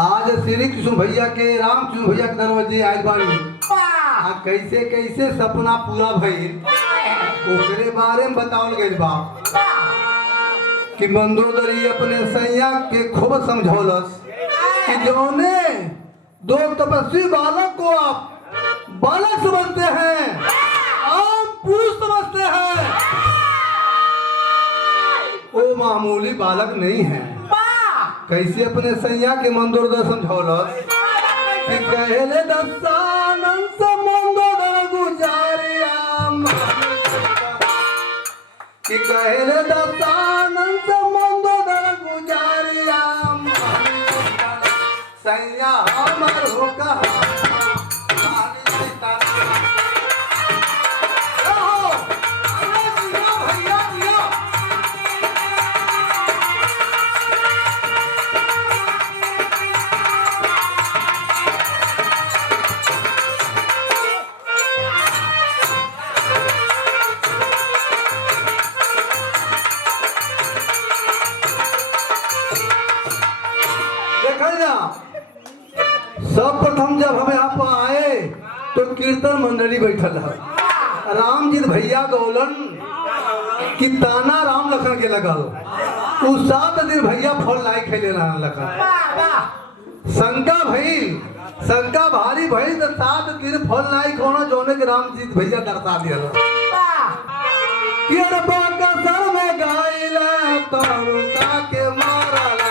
आज श्री कृष्ण भैया के रामकृष्ण भैया के दरवाजे आए बानी। कैसे कैसे सपना पूरा भइल ओकरे बारे में बतावल गइल बा कि मंदोदरी अपने सैया के खूब समझौलस कि जौने दो तपस्वी बालक को आप बालक समझते हैं आप पुरुष समझते हैं, वो मामूली बालक नहीं है। कैसे अपने सैया के मंदोदर समझौलस कि कहले दसानन से मंदोदर गुजारिया कि कहले दसानन से मंदोदर गुजारिया सैया हमर हो कहा सर्वप्रथम जब हम यहाँ पर आए तो कीर्तन मंडली बैठल है। राम जी भैया गौलन कि ताना राम लखन के लगल उस 7 दिन भैया फल लाई खेले लखन शंका भइल शंका भारी भइल तो 7 दिन फल लाई खोना जोने के राम जी भैया दर्शा दिया सर में गाइला तरुका के मारला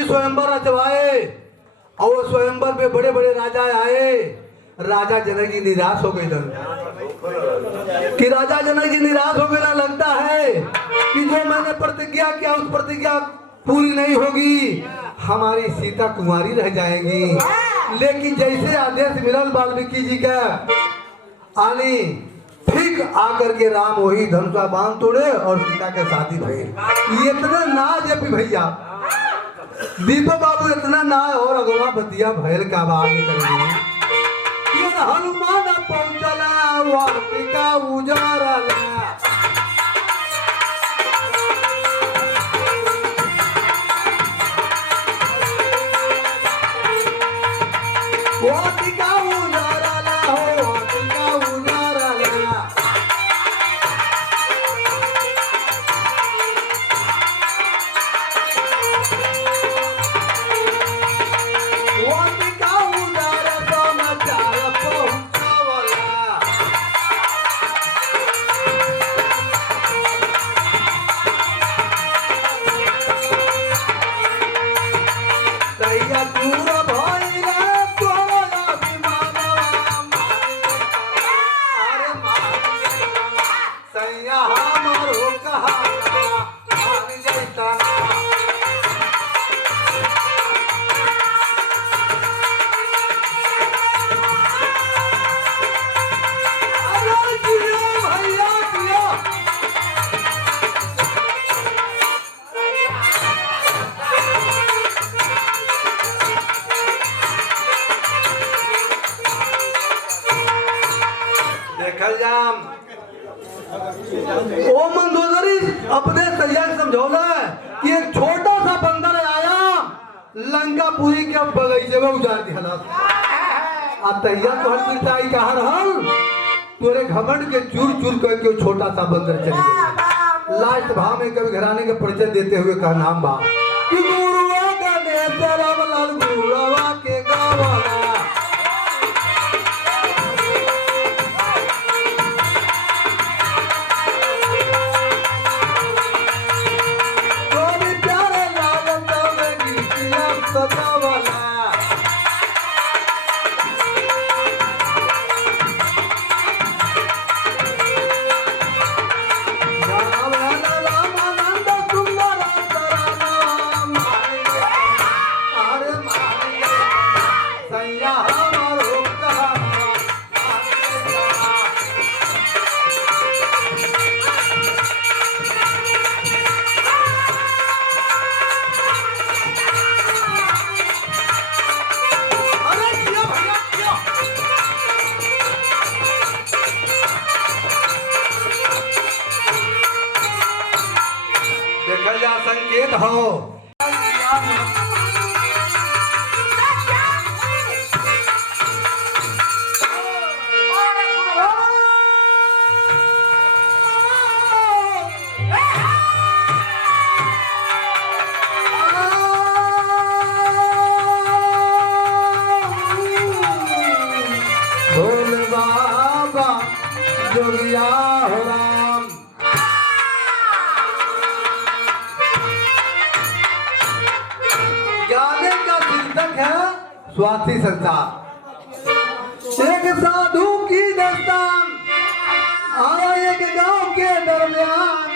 स्वयंवर रचवाए और स्वयंवर में बड़े बड़े राजा आए। राजा जनक जी निराश हो गए कि राजा जनक जी निराश हो गए। लगता है कि जो मैंने प्रतिज्ञा किया उस प्रतिज्ञा पूरी नहीं होगी, हमारी सीता कुमारी रह जाएंगी। लेकिन जैसे आदेश मिलल वाल्मीकि जी का आनी ठीक आकर के राम वही धनुष का बांध तोड़े और सीता के शादी भई। इतना नाज है भैया दीपक बाबू, इतना ना और अगवा बतिया भैल का आगे करेंगे। हनुमान पहुंचला वाटिका उजारला, वाटिका उजारला हो वाटिका उजारला। वाटिका उजारला समाचार पहुंचावला, तैया दूर भइला तोरा विमानवा अरे सैया हमरो कहाना मान जैता अरे जियो भैया जियो। देखल जाम ओ मंदोदरी अपने तैयार समझौला कि एक छोटा सा बंदर आया लंकापुरी के बगीचे में उजाड़ दी हालत। अब तैयार तो हर पिटाई का हर हल तोरे घमंड के चूर चूर करके छोटा सा बंदर चल गया। लास्ट भाव में कभी घराने के परिचय देते हुए कहा नाम बा कि गुरुआ का नेता रामलाल गुरुआ के गावाला। देखल जा संकेत हो भोले बाबा जोगिया हो राम। ज्ञाने का शीर्षक है स्वार्थी संसार। एक साधु की दास्तान आया एक गांव के दरमियान।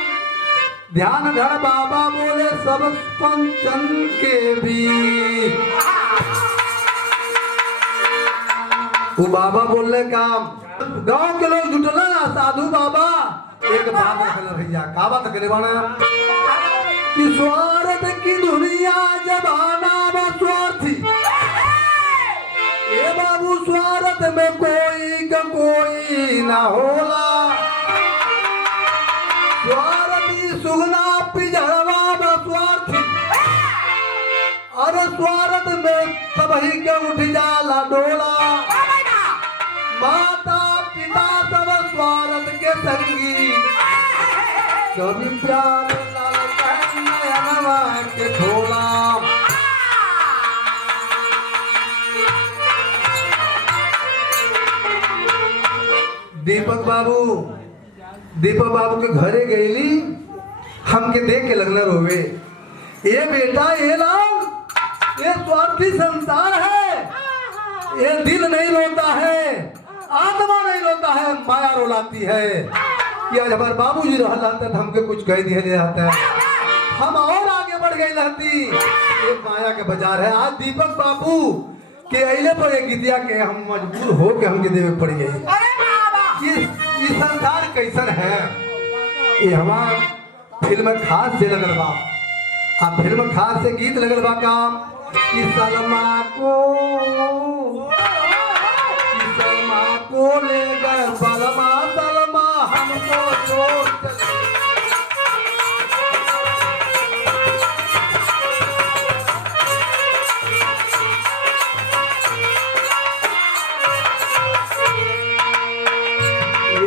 ध्यान धर बाबा बोले सब पंचन के बीच। वो बाबा बोल रहे काम गांव के लोग जुटला साधु बाबा एक बात रखल भैया का बात करे बाना कि स्वार्थ की दुनिया जबाना में स्वार्थी। ए बाबू स्वार्थ में कोई का कोई ना होला। स्वार्थी सुगना पिजड़वा में स्वार्थी। अरे स्वार्थ में सबही के उठ जाला डोला। माता पिता सब स्वार्थ के संगी। कभी प्यार लाल नयनवा के छोला। दीपक बाबू के घरे गईली हमके देख के लगना रोवे। ये बेटा ये लाल ये स्वार्थी संसार है। ये दिल नहीं रोता है आत्मा नहीं रोता है माया रोलाती है। कि आज हमारे बाबूजी रहता तो हमके कुछ कह दिया जाता है हम और आगे बढ़ गए रहती। ये माया के बाजार है। आज दीपक बाबू के अइले पर एक गीतिया के हम मजबूर हो के हमके देवे पड़ गई। कि संसार कैसन है। ये हमार फिल्म खास से लगल बा। आ फिल्म खास से गीत लगल बा का कि सलमा को ले गए सलमा सलमा हमको छोड़ चले।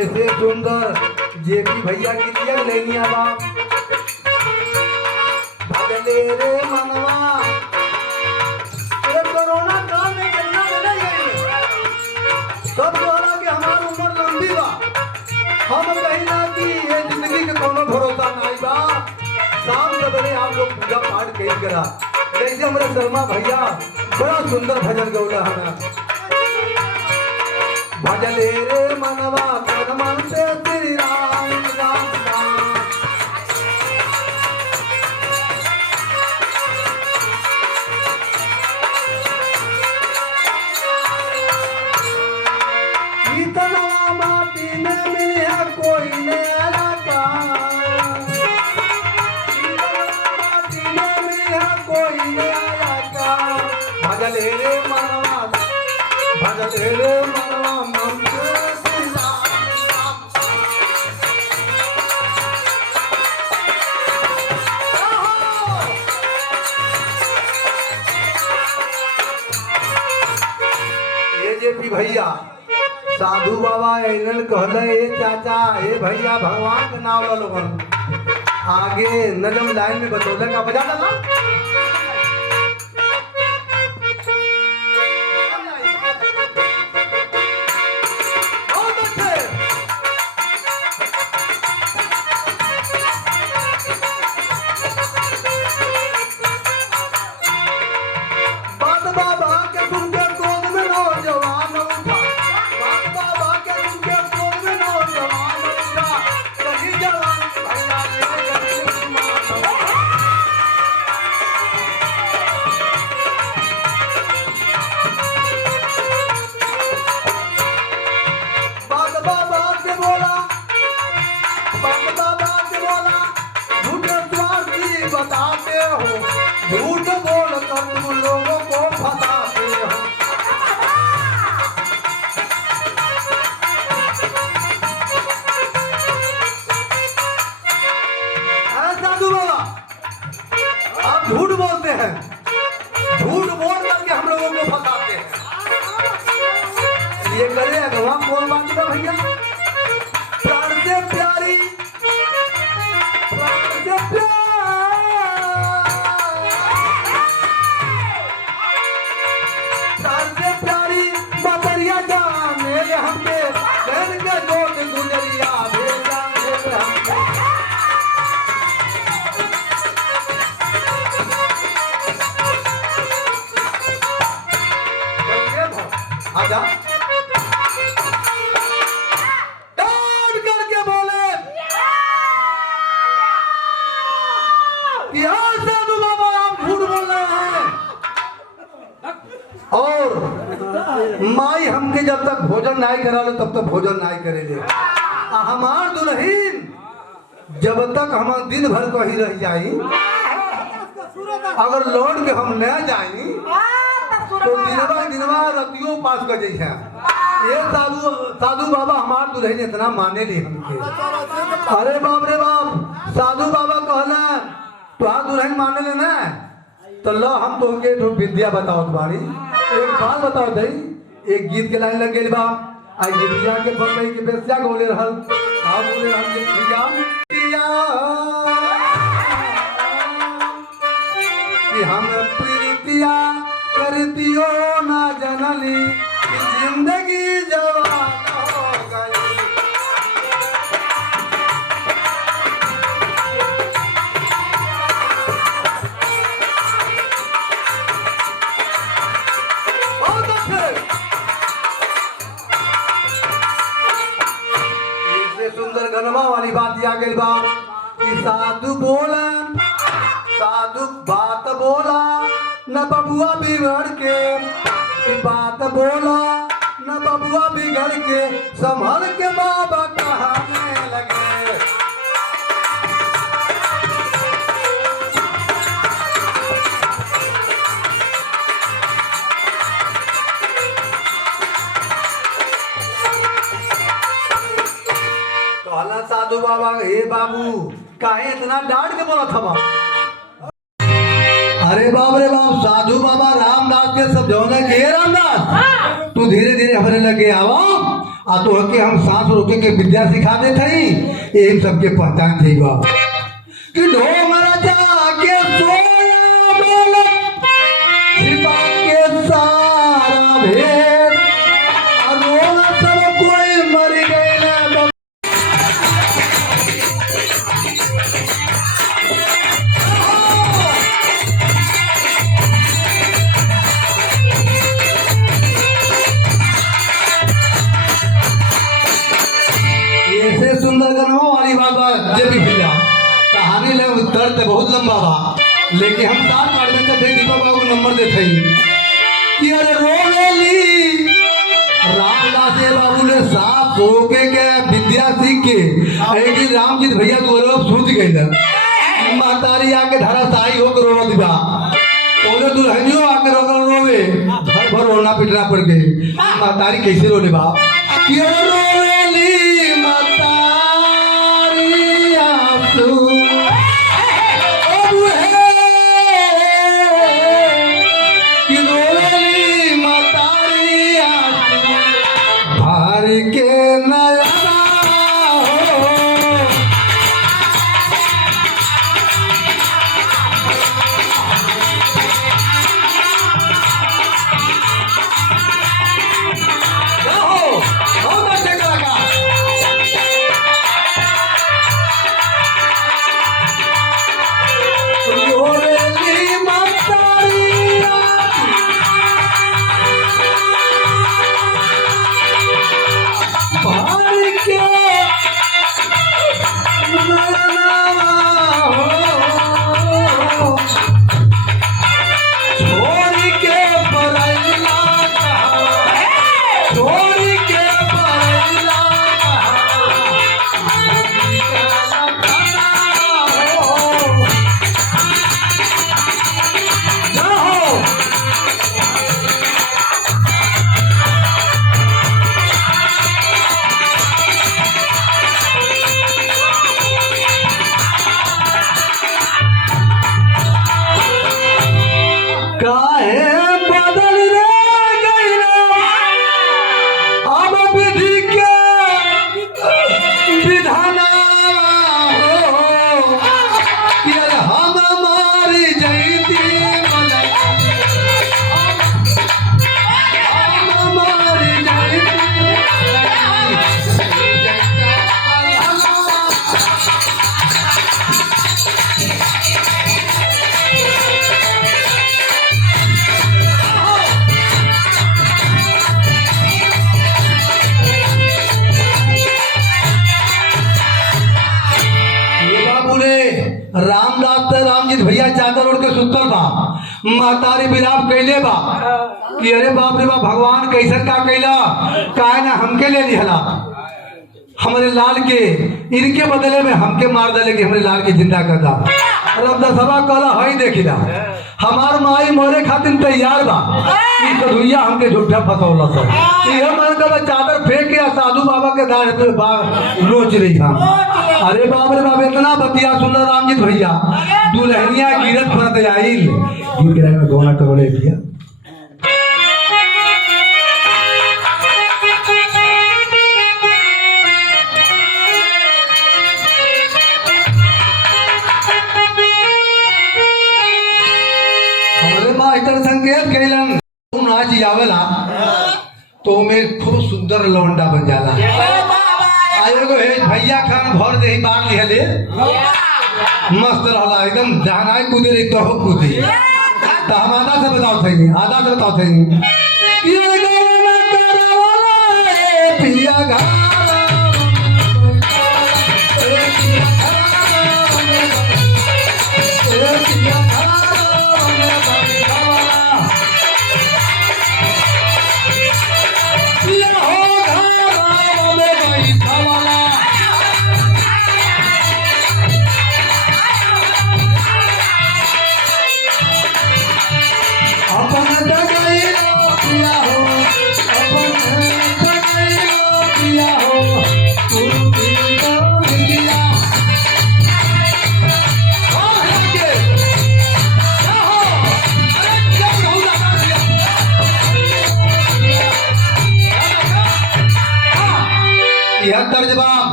ऐसे सुंदर जेपी भैया की दिया लेनिया बा भगले रे मनवा कोरोना काल में कितना मिले सब बोला कि हमारी उम्र लंबी बा हम कहीं ना कि ये जिंदगी का कोनो भरोसा नहीं बा। शाम सवेरे आप लोग पूजा पाठ कहीं करा जैसे हमारे शर्मा भैया बड़ा सुंदर भजन गौला हमें भजले रे मनवा तन मन से श्री राम राम राम। इतना माटी में मिले कोई मेरा काम माटी में मिले कोई मेरा काम भजले रे मनवा भजले रे मनवा मन से श्री राम राम। ये जेपी भैया साधु बाबा एनन कहले ए चाचा ए भैया भगवान के नाम लो लोगन आगे नजम लाइन में बतौले का बजा डाला। झूठ बोल कर तुम लोगों को फंसाते हो। साधु बाबा आप झूठ बोलते हैं झूठ बोल करके हम लोगों को फंसाते हैं। ये करे अगवा कौन बात है भैया प्राण से प्यारी प्राण से प्यारी आजा डांट करके बोले कि हाँ साधु बाबा आप झूठ बोल रहे हैं और माई हमके जब तक भोजन नहीं करा ले तब तक भोजन नहीं करे ले हमार दुल्हीन जब तक हम दिन भर को ही रह जाई अगर लौट के हम न जाई तो दिनवा रतियों पास कर जैसे ये साधु बाबा हमार दुल्हन इतना माने ली हमके। अरे बाप रे बाप साधु बाबा कहना तो हाँ दुल्हन माने ले ना तो लो हम तो के विद्या बताओ तुम्हारी एक बात बताओ दई एक गीत के लाइन लग गई बा आई विद्या के बम्बई के बेस्या बोले रहल आप बोले हम विद्या कि हम प्रीतिया करतियो ना जनली जिंदगी जवान हो गई। इससे सुंदर गनमा वाली बात आ गई बा कि साधु बोला साधु बात बोला न बबुआ बिगड़ के बात बोला न बबुआ बिगड़ के संभल के बाबा कहाने लगे। कहला साधु बाबा, हे बाबू काहे इतना डांट के बोला था? अरे बाप रे बाप, साधु बाबा रामदास के समझौने के, रामदास तू धीरे धीरे हमारे लगे आवा आ तो हके हम सांस रोके के विद्या सिखा दे थई। इन सबके पहचान थी बाप कि ढोमरा जाके सोया बोल छिपा के सारा भेद अरोना सब कोई मर गए ना। सुंदर गनवा वाली बात जे भी भैया कहानी ले दर्द बहुत लंबा बा, लेकिन हम साथ काट में थे दीपक बाबू नंबर देते कि अरे रोवेली रामदास बाबू ने साथ सोके के विद्या सीख के एक दिन रामजीत भैया तो सूझ गए महतारी आके धराशायी होकर रो दिबा तो दुल्हनियों आके रोवे भर भर रोना पिटना पड़ गई। महतारी कैसे रोने बा कि अरे रोवेली के नया रामदास रामजीत भैया चादर ओढ़ के सुतल बा, महतारी बिलाप कैले बा कि अरे बाप रे बाप भगवान कैसन का कैला काहे ना हमके ले लिहला हमारे लाल के, इनके बदले में हमके मार दले कि हमारे लाल के जिंदा कर दा। रब दसवा कहला हई देखिला हमार माई मोरे खातिर तैयार बा, ई कधुइया हमके झूठा फसौला सब ये मन का चादर फेंक के साधु बाबा के दाढ़ पे रोच रही था। अरे बाप रे बाप इतना बतिया सुंदर रामजीत भैया दुल्हनिया गिरत फरत आइल गीत के में गोना करोड़े भैया हमारे मास्टर संकेत कैलन तू नाच आवेला तो मैं खूब सुंदर लौंडा बन जाला। आएगो हे भैया खान भर दे बार लिहले मस्त रहला एकदम जहानाई कूदे रे तो कूदे तो हम आधा से बताओ थे आधा से बताओ थे ये गाना करवाला ए पिया गाना Yeah.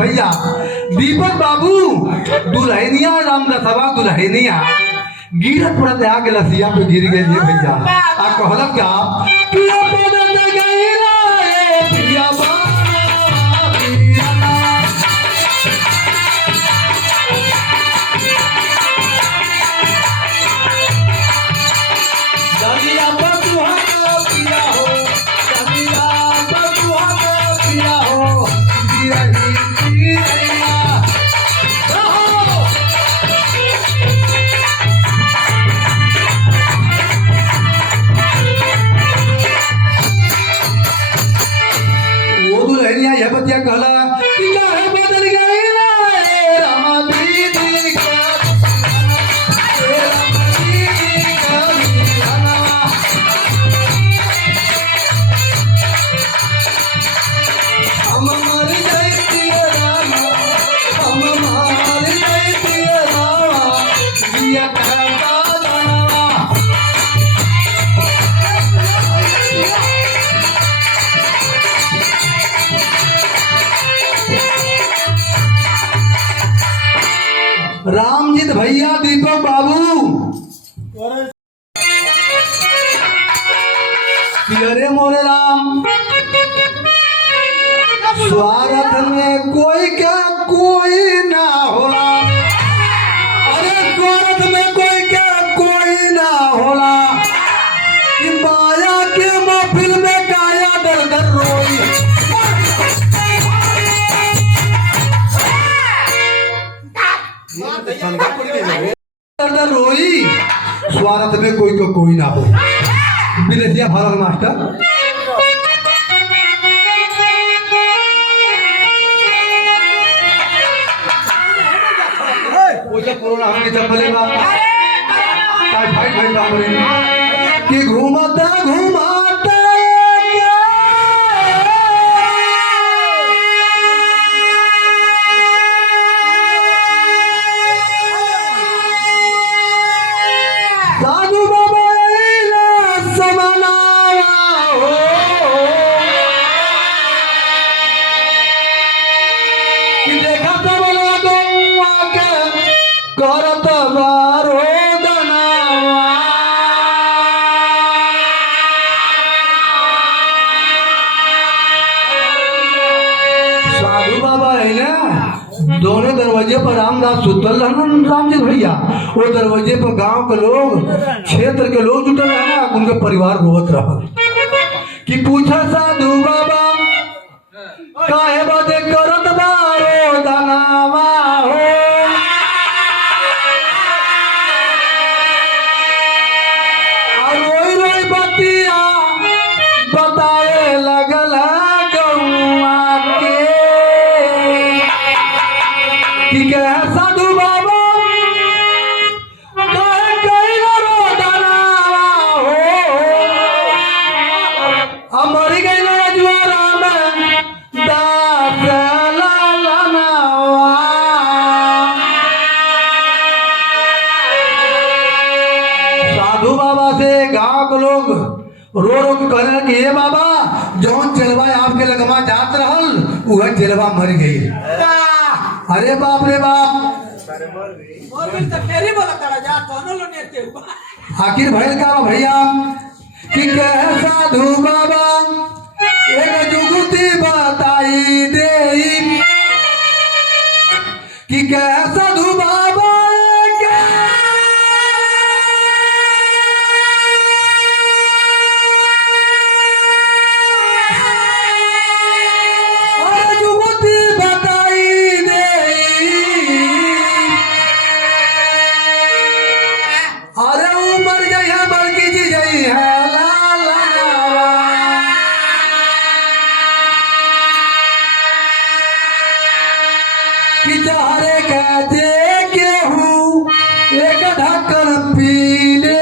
भैया दीपक बाबू दुल्हनिया राम रसवा दुल्हनिया गिरत पड़त आगे लसिया पे गिर गए भैया आ कहल क्या पिया पड़त गइला रे पिया दरिया बतुहा का पिया हो दरिया बतुहा का पिया हो गिरही गिरैया यह बतिया कहला कि काहे बदल गइला रे रामा दीदी का रे रामा दीदी का दीवाना हम मर जाइती रामा हम मर जाइती रामा जिया करता जानवा रामजीत भैया दीपक बाबू अरे मोरे राम स्वार्थ में कोई क्या कोई ना होला अरे स्वार्थ में कोई क्या कोई ना होला कि माया के महफिल में काया दर दर रोई रोई स्वार्थ में कोई तो कोई ना हो विदेशिया भारत मास्टर कोरोना हमने चप्पले कि घूमता घूमता साधु बाबा समानाया हो कि देखा सब लोगों के करत बारो दनावा साधु बाबा है ना दोनों दरवाजे पर रामदास सुतल रामजी भैया वो दरवाजे पर गांव के लोग क्षेत्र के लोग जुटल है ना उनके परिवार रोवत रहा कि पूछा साधु बाबा काहे बदे करत बारो दनावा हो रोई रोई बतिया बताए लगल गौआ के कि कहे साधु बाबा काहे कइला रो दनावा हो अमर गइला जुआरा में दास लालनावा साधु बाबा से गांव के लोग रो रो के कहने कि हे बाबा जौन चलवा आपके लगमा जात रहल वह चलवा मर गई अरे बाप रे बाप आखिर भैल का भैया कि कह साधु बाबा एक जुगुती बताई दे कि कह साधु बाबा जुगुती बताई दे अरे उमर गई है बल्कि जी गई है कि चारे कहते गेहूं एक ढक्कन पी ले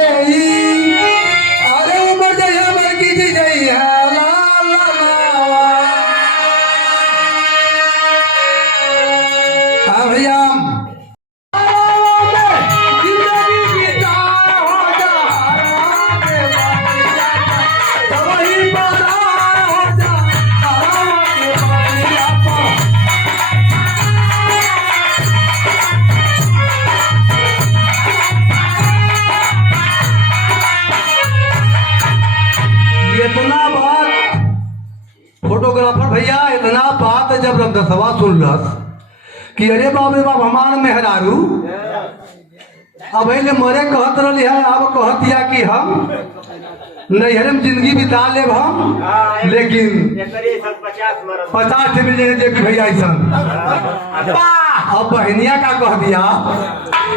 अरे उमर गई है बल्कि जी गई है हाँ भैया दसवा सुनलस कि अरे बाप रे बाप हमार मेहरारू अब मरे कहत रही है, अब कहतिया कि हम नैहरे में जिंदगी बिता लेब हम, लेकिन 50 मिल जाए जे भैया ऐसा। अब बहनिया का कह दिया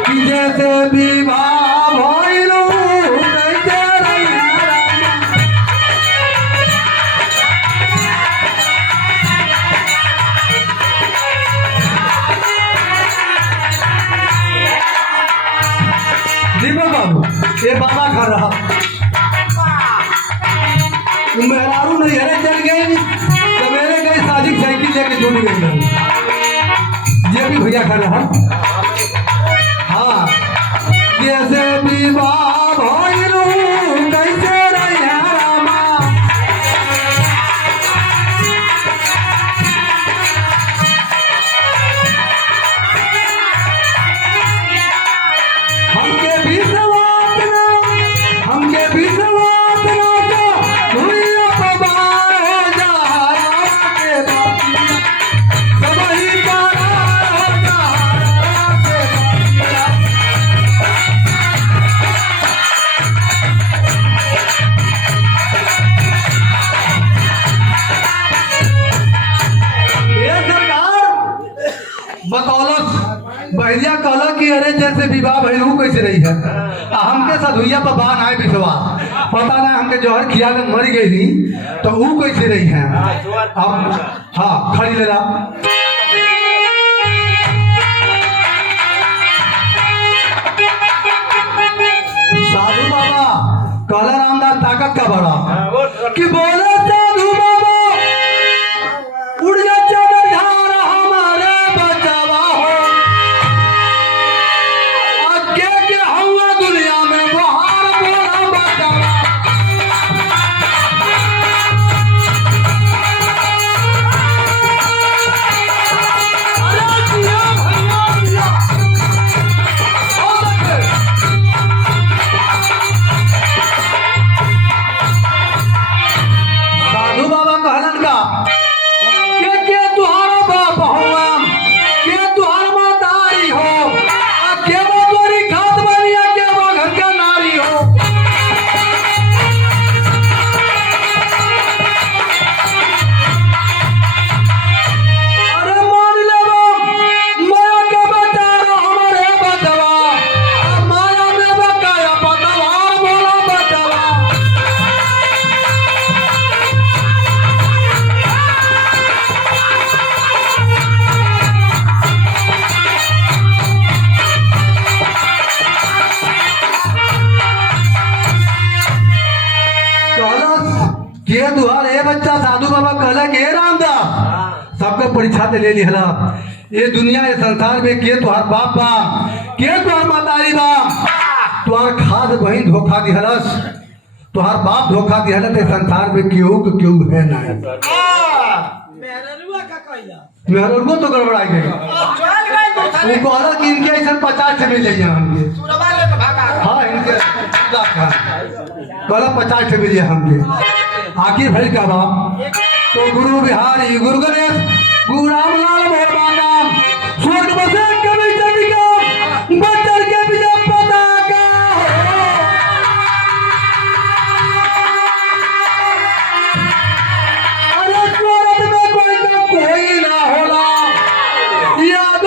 कि जैसे विवाह भइलू बाबू ये बाबा घर रहा मेहरारू नैहरे चल गई, सवेरे गई शादी साइकिल लेके जुट गई। ये भी भैया घर रहा। हाँ जैसे विवाह भइलू कैसे रहिया रामा, हमके भी बहलिया कहला कि अरे जैसे विवाह भइलू कैसे रही है, हमके सधुइया पर बान आए विश्वास, पता ना हमके जहर खिया के मर गई तो वो कैसे रही है। अब हाँ खड़ी ले रहा साधु बाबा कहला रामदास ताकत का बड़ा कि बोले साधु बाबा उड़ जा चादर झाड़ हमारे बचावा हो, के हवा दुनिया में बहार बोला बचावा। साधु बाबा कहलन का के तुहारा बाप हो, के तुहार मातारी हो, के वो तोरी खात बनिया, के वो घर का नारी हो। अरे मान ले माया के बचारा हमारे बचवा, माया में बकाया पतवार बोला बचवा। के दुहार ए बच्चा साधु बाबा कहला के रामदास सबका परीक्षा ते ले लिहला, ये दुनिया ये संसार में के तुहार बाप बा, के तुहार मातारी बा, तुहार खाद बहिन धोखा दिहलस, तुहार बाप धोखा दिहलस, ते संसार में क्यों है ना। मेहरुआ तो गड़बड़ा गई, वो कहला कि इनके ऐसा 50 से मिल जाइए हमके। हाँ इनके कहला 50 से मिलिए हमके। आखिर भाई का बाप तो गुरु बिहारी गुरु गणेश गुरु रामलाल मोहबा नाम स्वर्ग बसे कभी चंदिका बचर के विजय पताका। अरे स्वर्ग में कोई ना होला याद